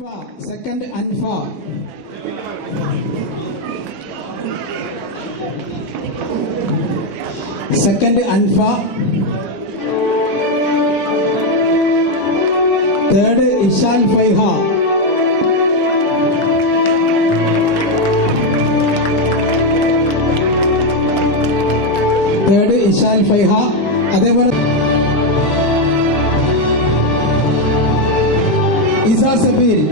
Anfa, second Anfa. Second Anfa. Third Ishan Faiha. Third Ishan Faiha. അതേപോലെ ഇസാ സബീൽ,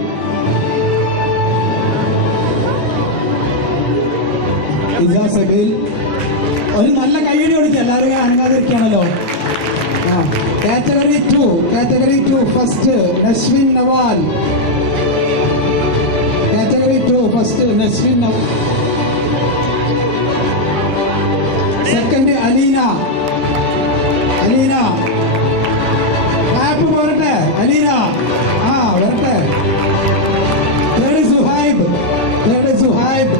ഇസാ സബീൽ. ഒരു നല്ല കൈയ്യടി കൊടുക്കുക, എല്ലാവരും അനങ്ങാതിരിക്കുകയാണല്ലോ. Category 2 first Naswin Nawal. Category 2 first Naswin Nawal. Second Aleena. Aleena clap പോരട്ടെ. അലീന വരട്ടെ. Third Suhaib. Third Suhaib.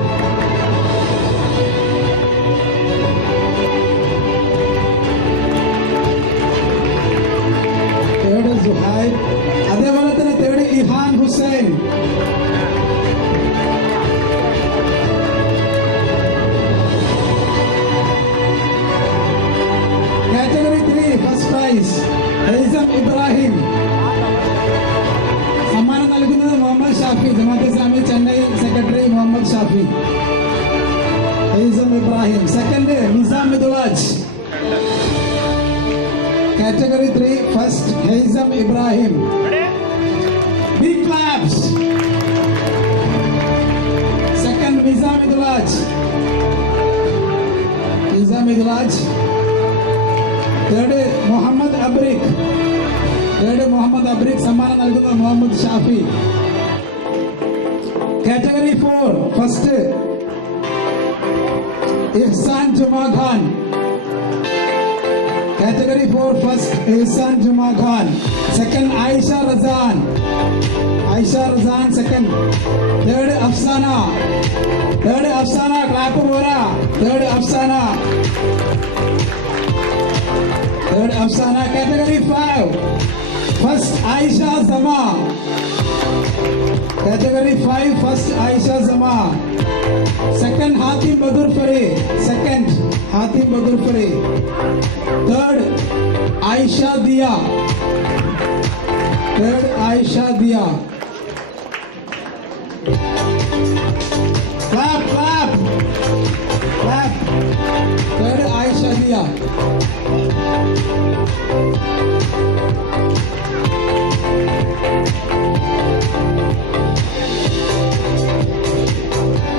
Third Suhaib. അതേപോലെ തന്നെ third Ihan Hussain. Category 3 first prize Haisam Ibrahim. സമ്മാനം നൽകുന്നത് Muhammad Shafi, Jamaat-e Islami Chennai secretary Muhammad Shafi. Haisam Ibrahim. Second Nizam Midulaj. Category 3 first Haisam Ibrahim. Big claps. Second Nizam Midulaj. Nizam Midulaj. Third Muhammad Abrik. Third Muhammad Abrik. സമ്മാനം നൽകുന്നത് Muhammad Shafi. Category 4 first Ihsan Juma Khan. Category 4 first Ihsan Juma Khan. Second Aisha Razan. Aisha Razan second. Third Afsana. Third Afsana. Clap പോരാ. Third Afsana. Third Afsana. Category 5 first Aisha Zama. Category 5 first Aisha Zama. Second Hatim Badur Fari. Second Hatim Badur Fari. Third Aisha Dia. Third Aisha Dia. Clap clap clap. Third Aisha Dia.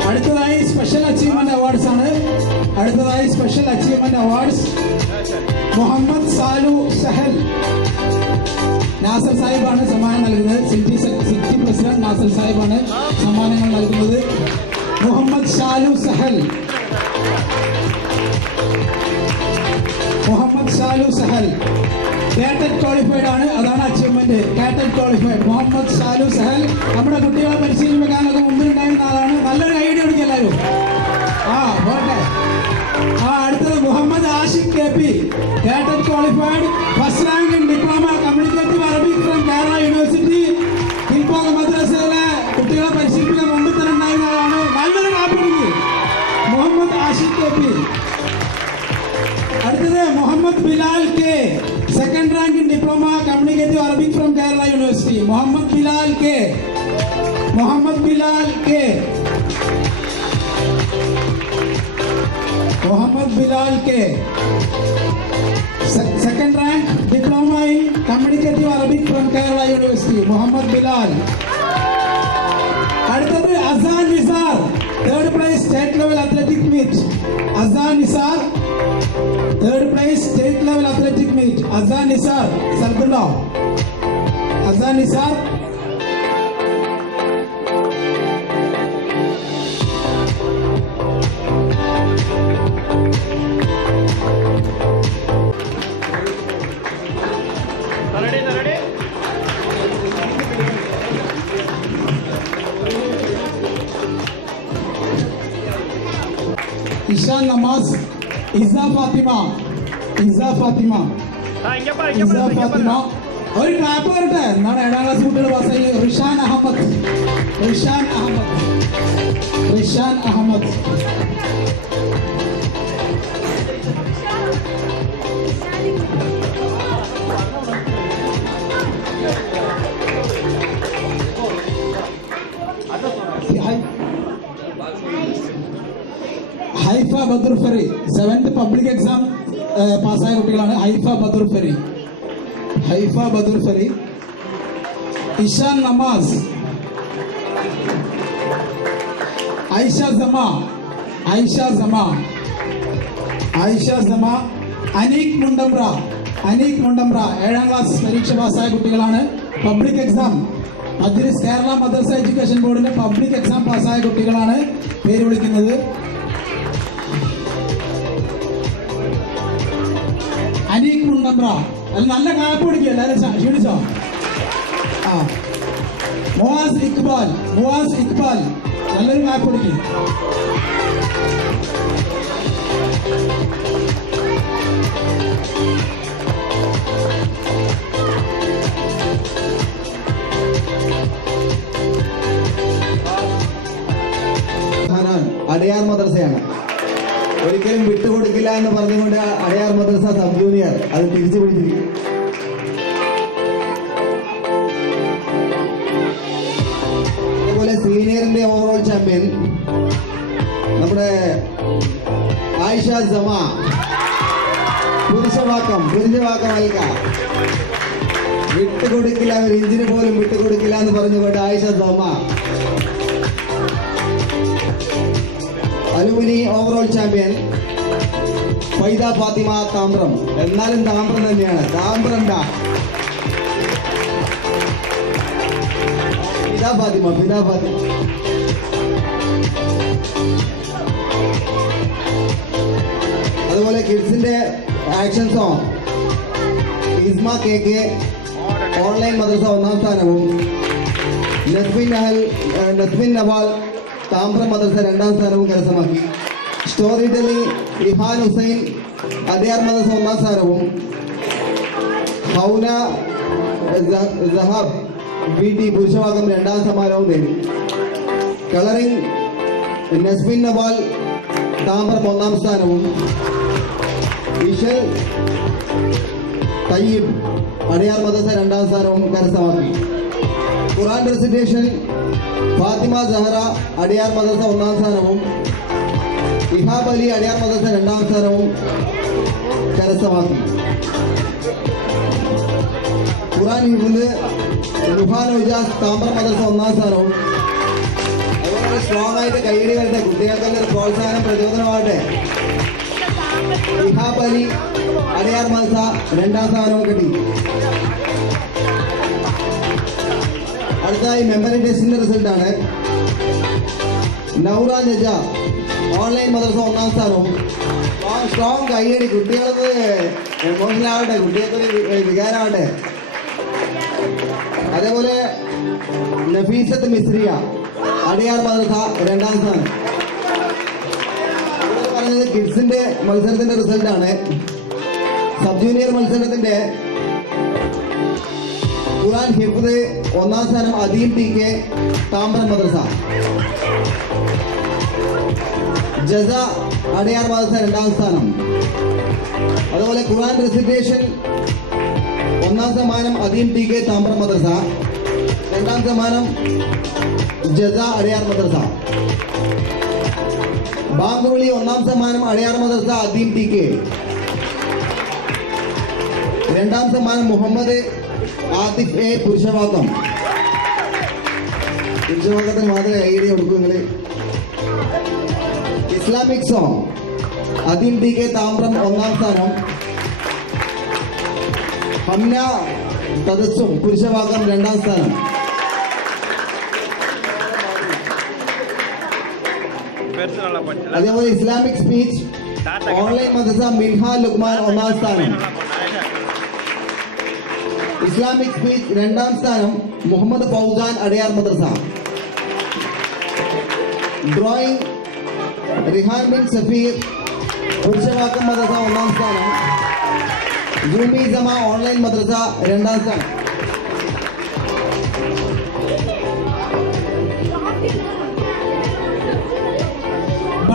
അടുത്തതായി special achievement awards ആണ്. അടുത്തതായി special achievement awards Muhammad Salu Sahal. Nasar സാഹിബാണ് സമ്മാനം നൽകുന്നത്. City president Nasar സാഹിബാണ് സമ്മാനങ്ങൾ നൽകുന്നത്. മുഹമ്മദ് സാലു സഹൽ. മുഹമ്മദ് സാലു സഹൽ കാറ്റഡ് ക്വാളിഫൈഡ് ആണ്. അതാണ് അച്ചീവ്മെന്റ്. കാറ്റഡ് ക്വാളിഫൈഡ് മുഹമ്മദ് സാലു സഹൽ. നമ്മുടെ കുട്ടികളെ പരിശീലിപ്പിക്കാനൊക്കെ മുമ്പിലുണ്ടായിരുന്ന ആളാണ്. നല്ലൊരു ഐഡിയ എടുക്കുക എല്ലാവരും. പോട്ടെ. അടുത്തത് മുഹമ്മദ് ആഷിഖ് കെ പി. കാറ്റഡ് qualified first rank in diploma communicative Arabic from Kerala university. Kilpauk മദ്രസയിലെ കുട്ടികളെ പരിശീലിപ്പിക്കാൻ മുമ്പിൽ തന്നെ ഉണ്ടായിരുന്ന ആളാണ്. നല്ലൊരു കാപ്പിടുന്നു മുഹമ്മദ് ആഷിഖ് കെ പി. അടുത്തത് Muhammad Bilal K. Second rank in diploma communicative Arabic from Kerala university. Muhammad Bilal K. Muhammad Bilal K. Muhammad Bilal K. Second rank diploma in communicative Arabic from Kerala university. Muhammad Bilal. അടുത്തത് Azan Nisar. Third prize state level athletic meet. Azan Nisar. Third place state level athletic meet. Azan Nisar Sardullah. Azan Nisar. Ready. Ishan Namaz. Isa Fathima. Isa Fathima. Isa Fathima. ഒരു clap വരട്ടെ. എന്താണ് 7ാം class കുട്ടികൾ പാസ്സായി. Rishan Ahmed. Muhammad. Haifa Badar Fari 7th public exam പാസ്സായ കുട്ടികളാണ്. ഹൈഫ ബദർ ഫെറി. ഹൈഫ ബദർ ഫെറി. ഇഷാൻ നമാസ്, ഐഷ സമ, ഐഷ സമ, ഐഷ സമ. അനീക് മുണ്ടമ്ര, അനീക് മുണ്ടമ്ര 7ാം ക്ലാസ് പരീക്ഷ പാസ്സായ കുട്ടികളാണ്. പബ്ലിക് എക്സാം മദ്രസ് കേരള മദ്രസ എഡ്യൂക്കേഷൻ ബോർഡിന്റെ പബ്ലിക് എക്സാം പാസ്സായ കുട്ടികളാണ് പേര് വിളിക്കുന്നത്. അനീക് മുണ്ടമ്ര. അത് നല്ല ക്ലാപ്പ് പിടിക്കുക എല്ലാവരും, ക്ഷീണിച്ചോ? ആ. മുവാസ് ഇക്ബാൽ, മുവാസ് ഇക്ബാൽ നല്ലൊരു ക്ലാപ്പ് പിടിക്കും. അടയാർ മദ്രസയാണ്. ഒരിക്കലും വിട്ടുകൊടുക്കില്ല എന്ന് പറഞ്ഞുകൊണ്ട് അടയാർ മദ്രസ സബ് ജൂനിയർ അത് തിരിച്ചു പിടിച്ചിരിക്കും. അതുപോലെ സീനിയറിന്റെ ഓവറോൾ ചാമ്പ്യൻ നമ്മുടെ ആയിഷ സമ, പുരുഷവാക്കം അൽക്ക. വിട്ടുകൊടുക്കില്ല, ഒരു ഇഞ്ചിന് പോലും വിട്ടുകൊടുക്കില്ല എന്ന് പറഞ്ഞുകൊണ്ട് ആയിഷ സമ. അലുമിനി ഓവറോൾ ചാമ്പ്യൻ ഫൈദ ഫാത്തിമ താമ്പ്രം. എന്നാലും താമ്പ്രം തന്നെയാണ്, താമ്പ്രണ്ട. ഫിദ ഫാത്തിമ. അതുപോലെ കിഡ്സിന്റെ ആക്ഷൻ സോങ് ഇസ്മ KK ഓൺലൈൻ മദ്രസ 1ാം സ്ഥാനവും, നസ്ബിൻ നവാൽ താമ്പ്രം മദ്രസ 2ാം സ്ഥാനവും കരസ്ഥമാക്കി. സ്റ്റോറി ടെല്ലിംഗ് ഇഹാൻ ഹുസൈൻ അടയാർ മദ്രസ 1ാം സ്ഥാനവും, ഹൗന സഹാബ് VT പുരുഷവാക്കം 2ാം സമ്മാനവും നേടി. കളറിംഗ് നസ്ബിൻ നവാൽ താമ്പ്രം 1ാം സ്ഥാനവും, ഇഷൽ തയ്യിബ് അടയാർ മദ്രസ 2ാം സ്ഥാനവും കരസ്ഥമാക്കി. ഖുർആൻ റെസിറ്റേഷൻ ഫാത്തിമ സഹറ അടയാർ മദ്രസ 1ാം സ്ഥാനവും, ഇഹാബ് അലി അടയാർ മദ്രസ 2ാം സ്ഥാനവും കരസ്ഥമാക്കി. ഖുർആൻ ഹിഫ്ള് റുഹാൻ ഉജാസ് താമ്പ്രം മദ്രസ 1ാം സ്ഥാനവും. അതുപോലെ സ്ട്രോങ് ആയിട്ട് കൈയടി വരട്ടെ, കുട്ടികൾക്ക് പ്രോത്സാഹനം പ്രചോദനമാകട്ടെ. ഇഹാബ് അലി അടയാർ മദ്രസ 2ാം സ്ഥാനവും കിട്ടി. അടുത്തതായി മെമ്മറി ടെസ്റ്റിന്റെ റിസൾട്ട് ആണ്. നൗറ നജ ഓൺലൈൻ മദ്രസ 1ാം സ്ഥാനവും. സ്ട്രോങ് കൈയടി, കുട്ടികൾക്ക് എമോഷണൽ ആവട്ടെ, കുട്ടികൾക്ക് വികാരമാവട്ടെ. അതേപോലെ നഫീസത്ത് മിസ്രിയ അടയാർ മദ്രസ 2ാം സ്ഥാനം. പറഞ്ഞത് കിഡ്സിന്റെ മത്സരത്തിന്റെ റിസൾട്ട് ആണ്. സബ് ജൂനിയർ മത്സരത്തിന്റെ ഖുർആൻ ഹിഫ്ള് 1ാം സ്ഥാനം അദീം TK താമ്പ്രം മദ്രസ. ജസ അടയാർ മദ്രസ 2ാം സ്ഥാനം. അതുപോലെ ഖുർആൻ റെസിറ്റേഷൻ 1ാം സമ്മാനം അദീം TK താമ്പ്രം മദ്രസ. 2ാം സമ്മാനം ജസ അടയാർ മദ്രസ. ബാങ്കുവിളി 1ാം സമ്മാനം അടയാർ മദ്രസ അദീം TK. 2ാം സമ്മാനം മുഹമ്മദ് ആതിഫ് A പുരുഷവാക്കം. പുരുഷവാക്കത്തിന് മാത്രമേ ഐഡി കൊടുക്കൂ നിങ്ങള്. ഇസ്ലാമിക് സോങ് അദീം TK താമ്പ്രം 1ാം സ്ഥാനം. ഹംന തദസ്സും പുരുഷവാക്കം 2ാം സ്ഥാനം. അതേപോലെ ഇസ്ലാമിക് സ്പീച്ച് ഓൺലൈൻ മദ്രസ മിൻഹ ലുക്മാൻ 1ാം സ്ഥാനം. ഇസ്ലാമിക് സ്പീച്ച് 2ാം സ്ഥാനം മുഹമ്മദ് ഫൗസാൻ അടയാർ മദ്രസ. ഡ്രോയിങ് റിഹാൻ ബിൻ സഫീർ പുരുഷവാക്കം മദ്രസ 1ാം സ്ഥാനം. ജൂമി ജമ ഓൺലൈൻ മദ്രസ 2ാം സ്ഥാനം.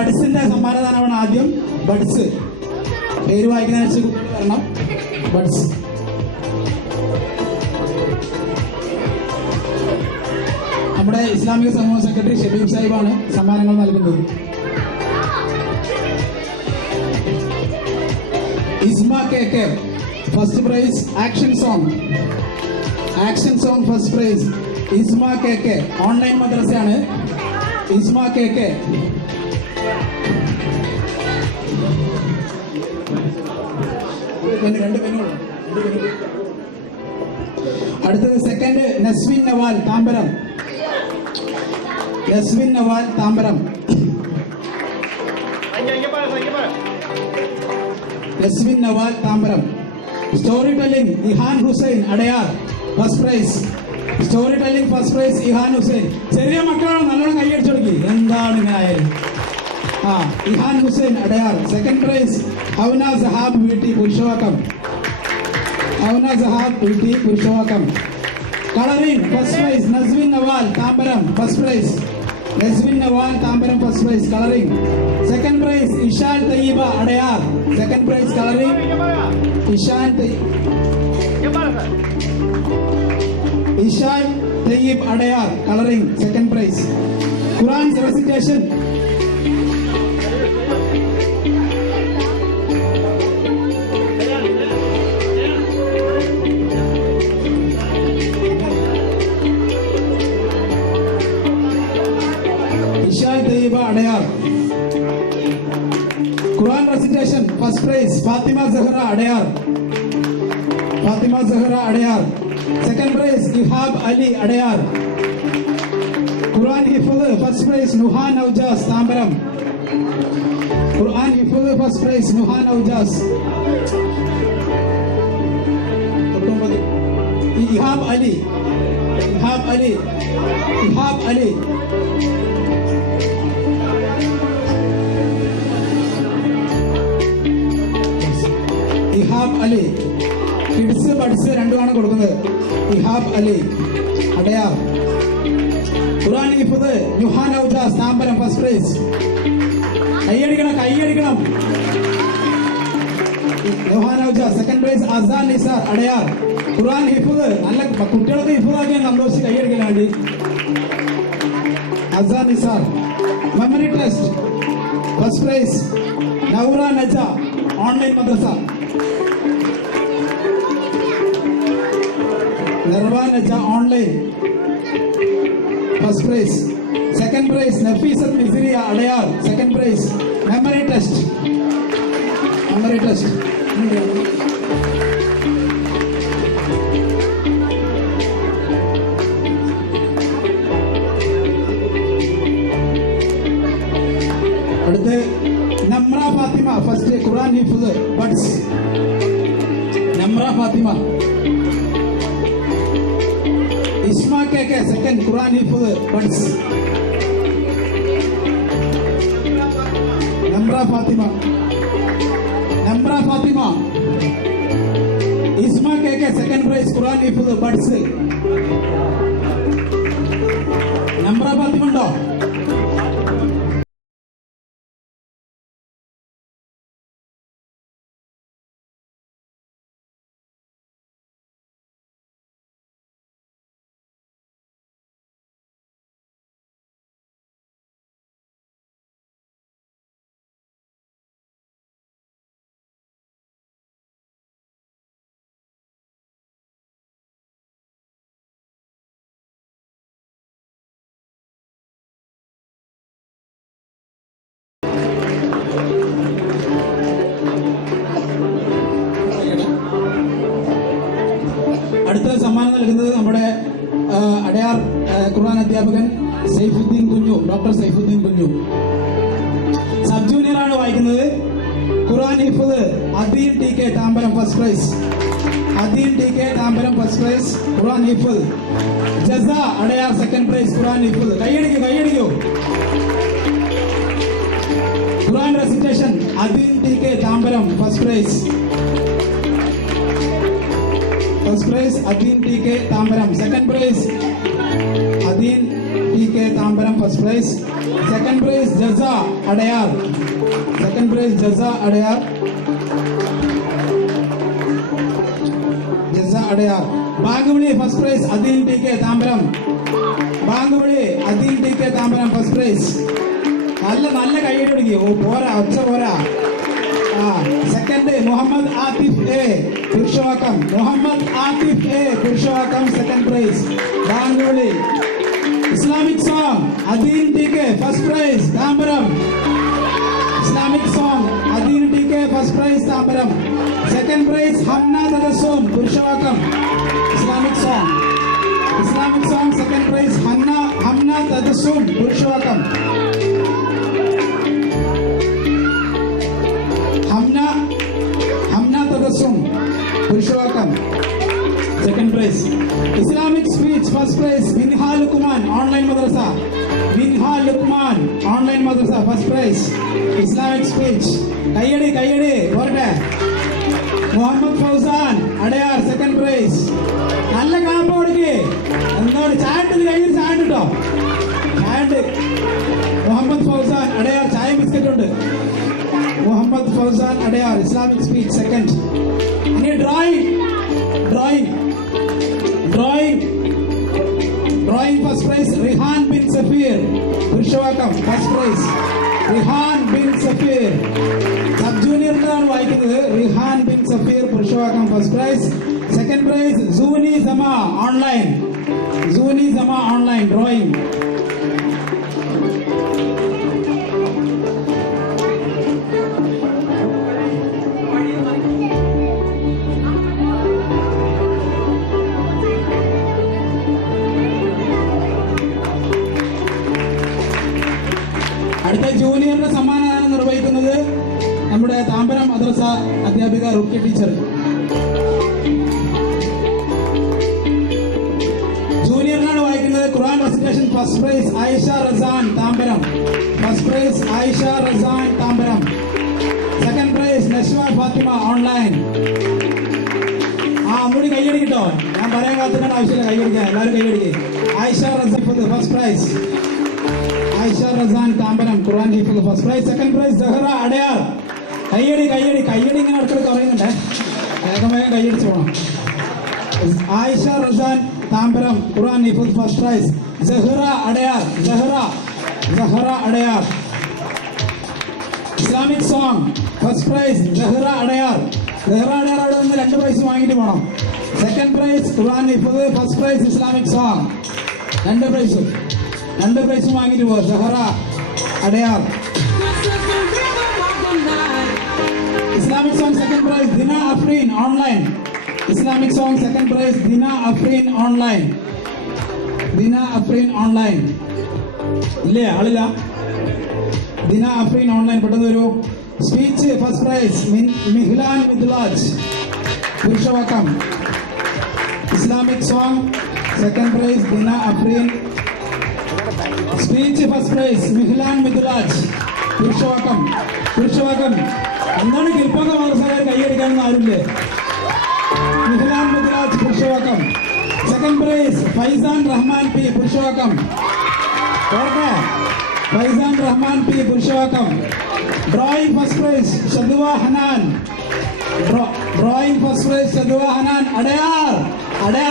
ബഡ്സിന്റെ സമ്മാനദാനമാണ് ആദ്യം. ബഡ്സ് പേര് വായിക്കുന്നതിനനുസരിച്ച് കുട്ടികൾ വരണം. ബഡ്സ് നമ്മുടെ ഇസ്ലാമിക സമൂഹ സെക്രട്ടറി ഷബീബ് സാഹിബാണ് സമ്മാനങ്ങൾ നൽകുന്നത്. Isma KK first prize action song first prize Isma KK. Online മദ്രസയാണ് ഇസ്മ KK. അടുത്തത് second Naswin Nawal Tambaram. Story telling Ihan Hussain Adyar first prize. Ihan Hussain. ചെറിയ മക്കളാണ്, നല്ലോണം കൈയടിച്ചു കൊടുക്കി. എന്താണ് ഇങ്ങനെ ആയാലും. ഇഹാൻ ഹുസൈൻ അടയാർ. സെക്കൻഡ് പ്രൈസ് ഹൗന സഹാബ് വീട്ടി Purasawalkam. Colouring first prize Naswin Nawal Tambaram first prize. Colouring. Second prize Ishan Thayyiba Adyar. Second prize colouring Ishan Thayyib Adyar colouring second prize. Quran recitation Adyar. Quran recitation first prize Fathima Sahra Adyar. Second prize Ihab Ali Adyar. Quran ഹിഫ്ള് first prize Nuhan Aujas Tambaram. Ihab Ali. Kids buds രണ്ടുമാണ് കൊടുക്കുന്നത്. ഇഹാബ് അലി അടയാർ. ഖുർആൻ ഹിഫ്ള് നുഹാൻ ഔജാസ് താമ്പരം ഫസ്റ്റ് പ്രൈസ്. കൈയടിക്കണം. Nuhan Aujas. Second prize Azan Nisar Adyar. Quran ഹിഫ്ള് നല്ല കുട്ടികളൊക്കെ ഹിഫ്ളാക്കിയാൽ സന്തോഷിച്ച് കൈയടിക്കലാണ്ട്. Azan Nisar. Memory test first prize Noura Naja online മദ്രസ. Online first prize. Second prize Nafeesath Misriya Adyar. Second price memory test. അടുത്ത് നമ്ര ഫാത്തിമ ഫസ്റ്റ് ഖുർആൻ ഹിഫ്ള് ബഡ്സ്. നമ്ര ഫാത്തിമ. ഇസ്മ KK സെക്കൻഡ് ഖുർആൻ ഹിഫ്ള് ബഡ്സ്. നമ്ര ഫാത്തിമ. ഇസ്മ KK second prize Quran ഹിഫ്ള് buds. Namra Fathima ഉണ്ടോ? അടുത്ത സമ്മാനം നൽകുന്നത് നമ്മുടെ അടയാർ ഖുർആൻ അധ്യാപകൻ സൈഫുദ്ദീൻ കുഞ്ഞു, ഡോക്ടർ സൈഫുദ്ദീൻ കുഞ്ഞു. സബ് ജൂനിയർ ആണ് വായിക്കുന്നത്. ഖുർആൻ ഹിഫ്ള് Adeel TK Tambaram first prize. Quran ഹിഫ്ള്. Jasa Adyar second prize Quran ഹിഫ്ള്. കൈയടിക്കൂ. Quran recitation Adeel TK Tambaram first prize. Adeen TK Tambaram. Second prize Adeen TK TK Tambaram first prize. Second prize Jaza Adayar. Second prize Jaza Adayar. Jaza Adayar. Bangavali first prize Adil TK Tambaram. Bangavali Adil TK Tambaram first prize. നല്ല കൈയ്യടി കൊടുക്കി. ഓ പോരാ, ഒച്ച പോരാ. Second Muhammad Atif A Purshawakam. Muhammad Atif A Purshawakam second prize. Bangavali. Islamic song Adil TK first prize Tambaram. Islamic song Adil TK first prize Tambaram. Second prize Hamna Tadassum Purshawakam. Islamic song second prize Hamna Tadassum Purshawakam. Hamna Tadassum Purshawakam second prize. Islamic speech first prize Minha Luqman online madrasa. Minha Luqman online madrasa first prize. Islamic speech kayyadi varde. Muhammad Fauzan Adayar second prize. Nalla clap kodike. Endodu chat kayil chat ito. Chat Muhammad Fauzan Adayar chai biscuit undu. Muhammad Fauzan Adayar Islamic speech second. Ani drawing first prize Rihan bin Safir Purshawakam first prize. Rihan bin Safir sub junior ആണ് വായിക്കുന്നത്. Rihan bin Safir Purshawakam first prize. Second prize Zuni Zama online drawing. അടുത്ത ജൂനിയറിന്റെ സമ്മാനദാനം നിർവഹിക്കുന്നത് നമ്മുടെ താമ്പരം മദ്രസ അധ്യാപിക ruqyah teacher. ജൂനിയറിനാണ് വായിക്കുന്നത് Quran recitation first prize Aisha Razan Tambaram. First prize Aisha Razan Tambaram. Second prize Nashwa Fathima online. ഒന്നുകൂടി കൈയടിക്കട്ടോ, ഞാൻ പറയാൻ കാത്തിക്കേണ്ട ആവശ്യമില്ല, കൈയടിക്കാൻ എല്ലാവരും കൈയടിക്കുക. Aisha Razan first prize Aisha Razan Tambaram Quran for the first prize. Second prize Zahra Adayar. കയ്യടി ഇങ്ങനെ അടുത്ത് പറയുന്നുണ്ട്, വേഗം കയ്യടിച്ചു പോകണം. ആയിഷ റസാൻ താമ്പരം ഖുർആൻ ഹിഫ്ള് first prize. Sahra Adyar Islamic song first prize. Sahra Adyar അവിടെ നിന്ന് 2 പ്രൈസ് വാങ്ങിയിട്ട് പോകണം. സെക്കൻഡ് പ്രൈസ് ഖുർആൻ ഹിഫ്ള് ഫസ്റ്റ് പ്രൈസ് ഇസ്ലാമിക് സോങ് 2 പ്രൈസും വാങ്ങിയിട്ട് പോകും. Zahra Adyar. Islamic song second prize Dina Afreen online. Islamic song second prize Dina Afreen online. ഇല്ലേ ആളില്ല. Dina Afreen online പെട്ടെന്ന് വരൂ. Speech first prize Mihlan Midlaj Purasawalkam. Islamic song second prize Dina Afreen. Speech first prize Mihlan Midlaj Purasawalkam. എന്താണ് കിൽപ്പാക്ക മദ്രസക്കാർ കൈയടിക്കാനൊന്നും ആരുമില്ലേ? Mihlan Midlaj Purasawalkam. Second prize Faizan Rahman P Purasawalkam. Faizan Rahman P Purasawalkam. Drawing first prize Shadwa Hanan. Adyar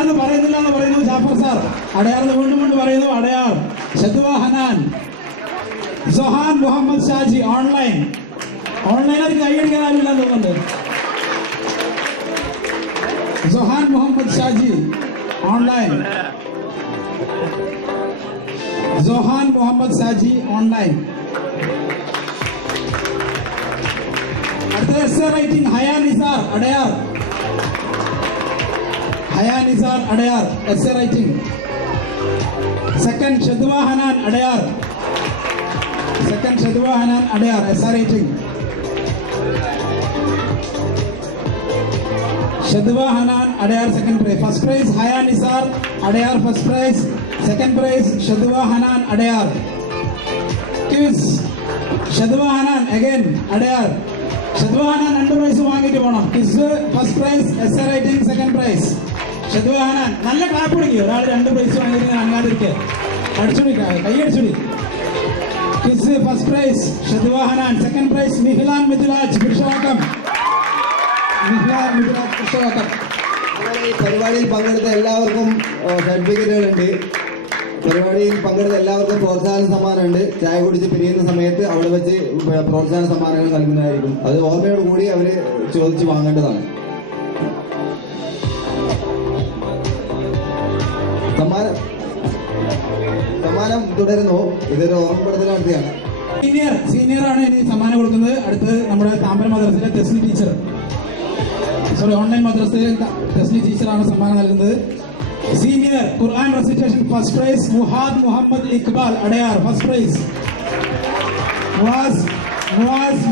എന്ന് പറയുന്നില്ല എന്ന് പറയുന്നു ജാഫർ സാർ. അടയാർ വീണ്ടും പറയുന്നു. അടയാർ ഷദ്വ ഹനാൻ. സൊഹാൻ മുഹമ്മദ് ഷാജി ഓൺലൈനായിട്ട് കൈയടിക്കാൻ ആരുമില്ല തോന്നുന്നുണ്ട്. സൊഹാൻ മുഹമ്മദ് ഷാജി ഓൺലൈൻ. അടുത്തത് essay writing Haya Nisar Adyar essay writing. Second Shadwa Hanan Adyar essay writing. Shadwa Hanan Adayar second prize. First prize Haya Nisar Adayar first prize. Second prize Shadwa Hanan Adayar. Quiz Shadwa Hanan again Adayar. Shadwa Hanan 2 prize വാങ്ങിയിട്ട് പോകണം. Quiz first prize, essay writing second prize. Shadwa Hanan നല്ല clap കൊടുക്കുക. ഒരാൾ 2 prize വാങ്ങിയിട്ട് അനങ്ങാതിരിക്കുക. അടിച്ചുടി കൈ അടിച്ചുടി. കിസ് first prize Shadwa Hanan, second prize Nihilan Mithulaj Purushavakkam. Nihilan Mithulaj Purushavakkam. ഈ പരിപാടിയിൽ പങ്കെടുത്ത എല്ലാവർക്കും സർട്ടിഫിക്കറ്റുകളുണ്ട്. പരിപാടിയിൽ പങ്കെടുത്ത എല്ലാവർക്കും പ്രോത്സാഹന സമ്മാനമുണ്ട്. ചായ കുടിച്ച് പിരിയുന്ന സമയത്ത് അവിടെ വെച്ച് പ്രോത്സാഹന സമ്മാനങ്ങൾ നൽകുന്നതായിരിക്കും. അത് ഓർമ്മയോട് കൂടി അവർ ചോദിച്ച് വാങ്ങേണ്ടതാണ്. സമ്മാനം തുടരുന്നു. ഇതൊരു ഓർമ്മപ്പെടുത്തൽ നടത്തിയാണ്. സീനിയർ ആണ് ഇനി സമ്മാനം കൊടുക്കുന്നത്. അടുത്തത് നമ്മുടെ താമ്പരം മദ്രസയിലെ തെസ്ലി ടീച്ചർ, സോറി ഓൺലൈൻ മദ്രസയിലെ തെസ്ലി ടീച്ചറാണ് സമ്മാനം നൽകുന്നത്. Senior Quran recitation first prize Muhad Muhammad Iqbal Adyar. First prize Muaz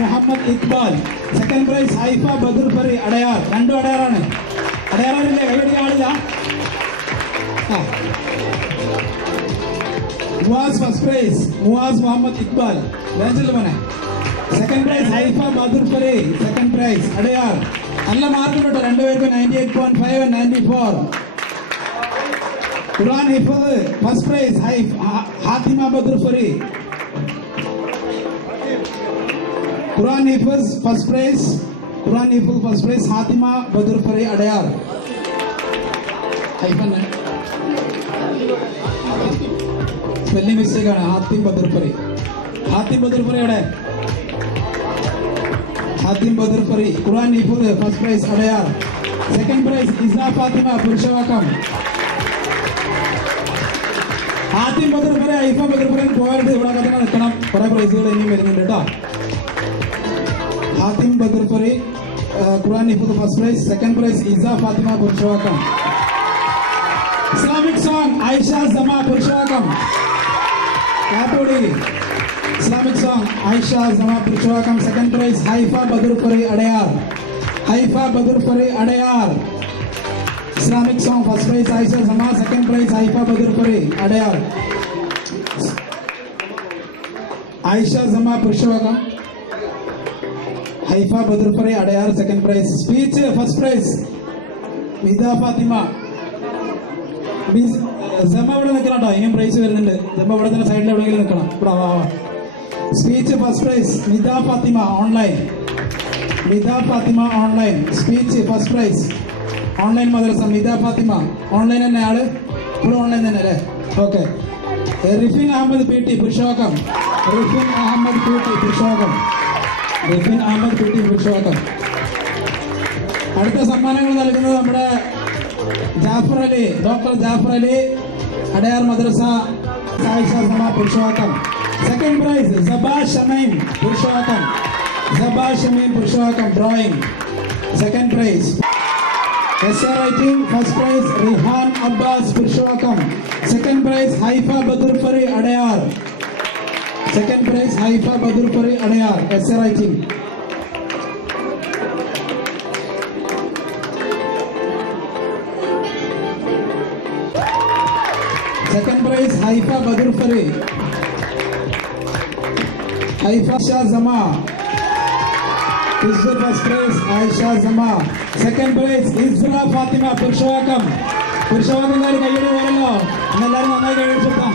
Muhammad Iqbal. Second prize Haifa Badur Fari Adyar. രണ്ടും അടയാറാണ്. അടയാറില്ലേ? കൈയടിയ ആളില്ല. മുവാസ് ഫസ്റ്റ് പ്രൈസ് മുവാസ് മുഹമ്മദ് ഇക്ബാൽ ലേഞ്ചില്ല മോനെ. Second prize Haifa Badur Fari. Second prize Adyar. നല്ല മാർക്ക് കിട്ടും രണ്ടുപേർക്കും. 98.5 and 94. ഖുർആൻ ഹിഫ്ള് first prize Hathima Badur Fari. Quran ഹിഫ്ള് first prize Hathima Badur Fari Adyar. Spelling mistake ആണ്. ഹാത്തിം ബദുർ ഫറി. ഹാത്തിം ബദുർ ഫറി അവിടെ. ഹാത്തിം ബദുർ ഫറി. ഖുർആൻ ഹിഫ്ള് first prize Adyar. Second prize Isa Fathima Purasawalkam. Hathim Badur Fari Haifa Badur Fari പോയത് ഇവിടെ തന്നെ നിൽക്കണം. കുറെ പ്രൈസുകൾ ഇനിയും വരുന്നുണ്ട് കേട്ടോ. ഹാത്തിം ബദുർ ഫറി ഖുർആൻ ഹിഫ്ള് first prize. Second prize Isa Fathima Purasawalkam. Islamic song Aisha Sama Purasawalkam. Islamic song Aisha Sama Purasawalkam. Second prize Haifa Badur Fari Adyar. Haifa Badur Fari Adyar. Islamic song first prize Aisha Sama. Second prize Haifa Badur Fari Adyar. Aisha Sama Purasawalkam. Haifa Badur Fari Adyar. Second prize. Speech first prize Mitha Fathima. Jama ഇവിടെ നിൽക്കണം കേട്ടോ. ഇനിയും പ്രൈസ് വരുന്നുണ്ട്. ജമ ഇവിടെ തന്നെ സൈഡിൽ എവിടെയെങ്കിലും നിൽക്കണം. ഇവിടെ വാ. Speech first prize Mitha Fathima online. Mitha Fathima online. Speech first prize online മദ്രസ മിത ഫാത്തിമ. ഓൺലൈൻ തന്നെ ആള്. ഇവിടെ ഓൺലൈൻ തന്നെ അല്ലേ? Okay. Rifin Ahmed P T Purasawalkam. Rifin Ahmed P T Purasawalkam. Rifin Ahmed P T Purasawalkam. അടുത്ത സമ്മാനങ്ങൾ നൽകുന്നത് നമ്മുടെ ജാഫർ അലി, ഡോക്ടർ ജാഫർ അലി അടയാർ മദ്രസ Aisha Sama Purasawalkam. Second prize Saba Shameem Purasawalkam. Saba Shameem Purasawalkam drawing. Second prize. Essay writing first prize Rihan Abbas Purasawalkam. Second prize Haifa Badur Fari Adyar. Second prize Haifa Badur Fari Adyar. Essay writing. Second prize Haifa Badur Fari. Haifa Sama. First prize Aisha Sama. Second prize Isra Fathima Purasawalkam. പുരുഷവാക്കംകാർ കൈയ്യടി പോരല്ലോ. എല്ലാവരും നന്നായി കൈയടിച്ചെടുത്താം.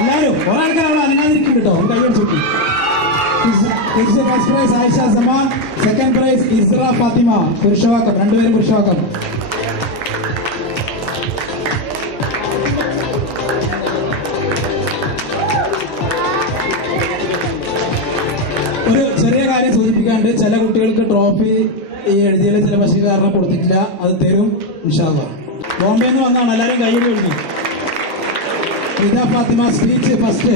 എല്ലാവരും ഒരാൾക്കാർ അവിടെ അനങ്ങാതിരിക്കും കേട്ടോ. കൈയടിച്ചു. First prize Aisha Sama. Second prize Isra Fathima Purasawalkam. രണ്ടുപേരും പുരുഷവാക്കം. ഒരു ചെറിയ കാര്യം സൂചിപ്പിക്കാണ്ട്, ചില കുട്ടികൾക്ക് ട്രോഫി ഈ എഴുതിയ ചില പക്ഷി കാരണം കൊടുത്തിട്ടില്ല. അത് തരും ഇൻഷാ അല്ലാഹ്. ബോംബെ നിന്ന് വന്നാണ്. എല്ലാവരും കൈയ്യടി കൊടുക്കും. Mitha Fathima speech first.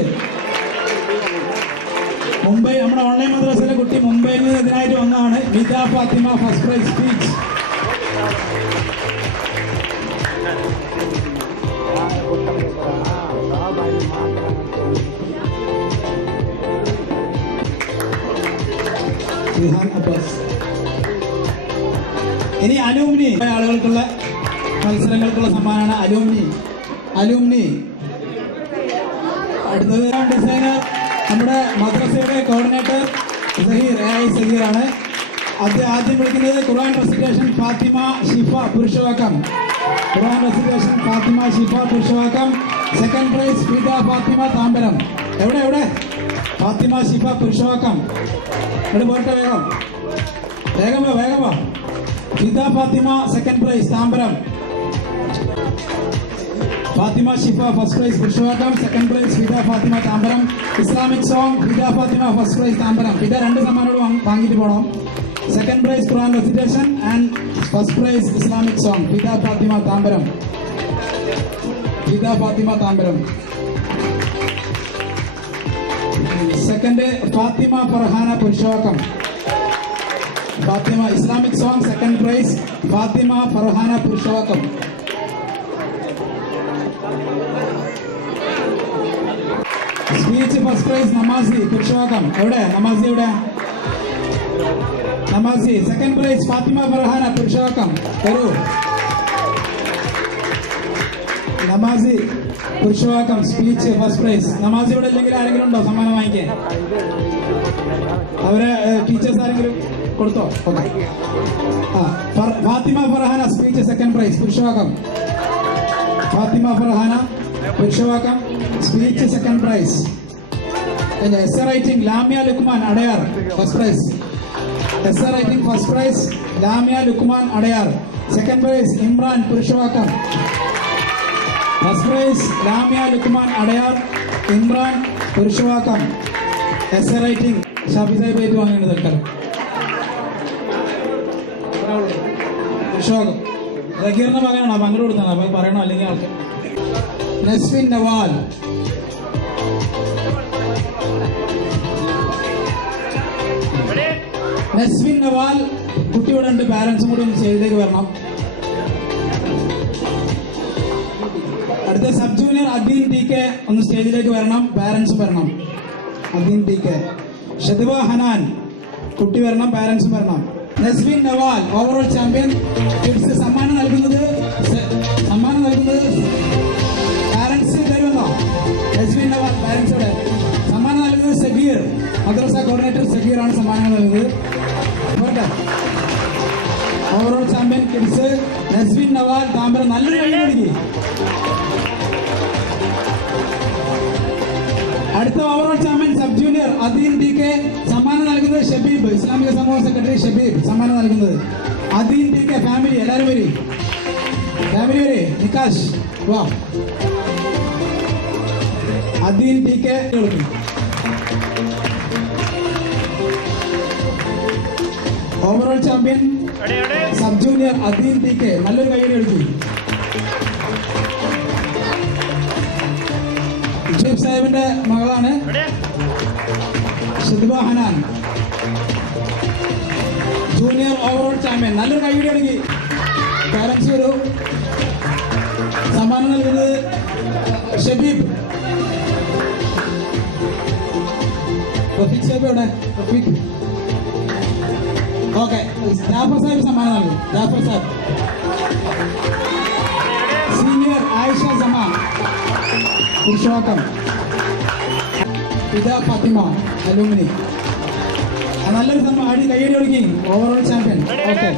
മുംബൈ നമ്മുടെ ഓൺലൈൻ മദ്രസയിലെ കുട്ടി മുംബൈയിൽ നിന്ന് ഇതിനായിട്ട് വന്നതാണ്. Mitha Fathima first prize speech. Rihan Abbas. ഇനി അലൂമിനി ആളുകൾക്കുള്ള മത്സരങ്ങൾക്കുള്ള സമ്മാനമാണ് അലൂമിനി. അടുത്തത് ഡിസൈനർ നമ്മുടെ മദ്രസയുടെ കോർഡിനേറ്റർ സഹീറാണ്. ആദ്യം വിളിക്കുന്നത് Quran recitation Fathima Shifa Purasawalkam. Quran recitation Fathima Shifa Purasawalkam. Second prize Fida Fathima Tambaram. എവിടെ ഫാത്തിമ ഷിഫ പുരുഷവാക്കം. ഇവിടെ പോട്ടെ, വേഗം വാ. Fida Fathima second prize Tambaram. Fathima Shifa first prize Purasawalkam. Second prize Fida Fathima Tambaram. Islamic song Fida Fathima first prize Tambaram. Fida 2 സമ്മാനങ്ങൾ വാങ്ങിയിട്ട് പോകണം. Second prize Quran recitation and first prize Islamic song Fida Fathima Tambaram. Fida Fathima Tambaram. Second Fathima Farhana Purasawalkam. Fathima Islamic song second prize Fathima Farhana Purasawalkam. Speech first prize Namazi Purasawalkam. എവിടെ നമാസി സെക്കൻഡ് പ്രൈസ് ഫാത്തിമ ഫർഹാന പുരുഷവാക്കം. വരൂ Namazi Purasawalkam speech first prize. Namazi ഇവിടെ ഇല്ലെങ്കിൽ ആരെങ്കിലും ഉണ്ടോ സമ്മാനം വാങ്ങിക്കാൻ? അവരെ ടീച്ചേഴ്സ് ആരെങ്കിലും കൊടുത്തോ? Fathima Farhana speech second prize Purasawalkam. Fathima Farhana Purasawalkam speech second prize. Essay writing Lamiya Luqman Adyar first prize. Essay writing first prize Lamiya Luqman Adyar. Second prize Imran Purasawalkam. First prize Lamiya Luqman Adyar, Imran Purasawalkam. Essay writing Shafi Sahib ആയിട്ട് വാങ്ങിയത് തൽക്കാലം. പുരുഷവാക്കം റഗീറിന്റെ മകനാണ്. അപ്പൊ അങ്ങനെ കൊടുത്താണ്. അപ്പൊ പറയണോ അല്ലെങ്കിൽ ആൾക്ക്. നസ്വിൻ നവാൽ. നസ്വിൻ നവാൽ കുട്ടി ഇവിടെ ഉണ്ട്. പാരന്റ്സും കൂടി ഒന്ന് സ്റ്റേജിലേക്ക് വരണം. അടുത്ത sub junior Adeen T K ഒന്ന് സ്റ്റേജിലേക്ക് വരണം. പാരന്റ്സും വരണം. Adeen T K. ഷദിബ ഹനാൻ കുട്ടി വരണം. പാരന്റ്സും വരണം. നസ്വിൻ നവാൽ ഓവറോൾ ചാമ്പ്യൻ കിഡ്സ്. സമ്മാനം നൽകുന്നത് പാരന്റ്സ് തരുമെന്നോ? നസ്വിൻ നവാൽ പാരന്റ്സോടെ സമ്മാനം നൽകുന്നത് സഗീർ, മദ്രസ കോർഡിനേറ്റർ സഗീർ ആണ് സമ്മാനം നൽകുന്നത്. Overall champion kids Nasvin Nawal Tambaram. നല്ലൊരു കൈ നൽകി. അടുത്ത overall champion sub junior Adeen T K. സമ്മാനം നൽകുന്നത് ഷബീബ്, ഇസ്ലാമിക സമൂഹ സെക്രട്ടറി ഷബീബ് സമ്മാനം നൽകുന്നത്. അദീൻ ടി കെ ഫാമിലി എല്ലാവരും വരെ. ഫാമിലി വരെ. നികാഷ് വാ. Adeen T K. Overall champion sub junior Adeen T K. നല്ലൊരു കൈയ്യടി എടുക്കും. ഷെയ്ഖ് സാഹിബിന്റെ മകളാണ് Shadiba Hanan. Junior overall champion. നല്ലൊരു കൈയ്യടി എടുക്കി. പാരന്റ്സ് വരൂ. സമ്മാനം നൽകുന്നത് ഷബീബ്. റഫീഖ് സാഹിബ് എവിടെ? റഫീഖ്. ഓക്കെ. ജാഫർ സാഹിബ് സമ്മാനം നൽകും. ജാഫർ സാഹിബ്. സീനിയർ ആയിഷ സമാൻ പുരുഷവാക്കം. ഫിദ ഫാത്തിമ അലൂമിനി. നല്ലൊരു കയ്യടി കൊടുക്കി. Overall champion. ഓക്കെ.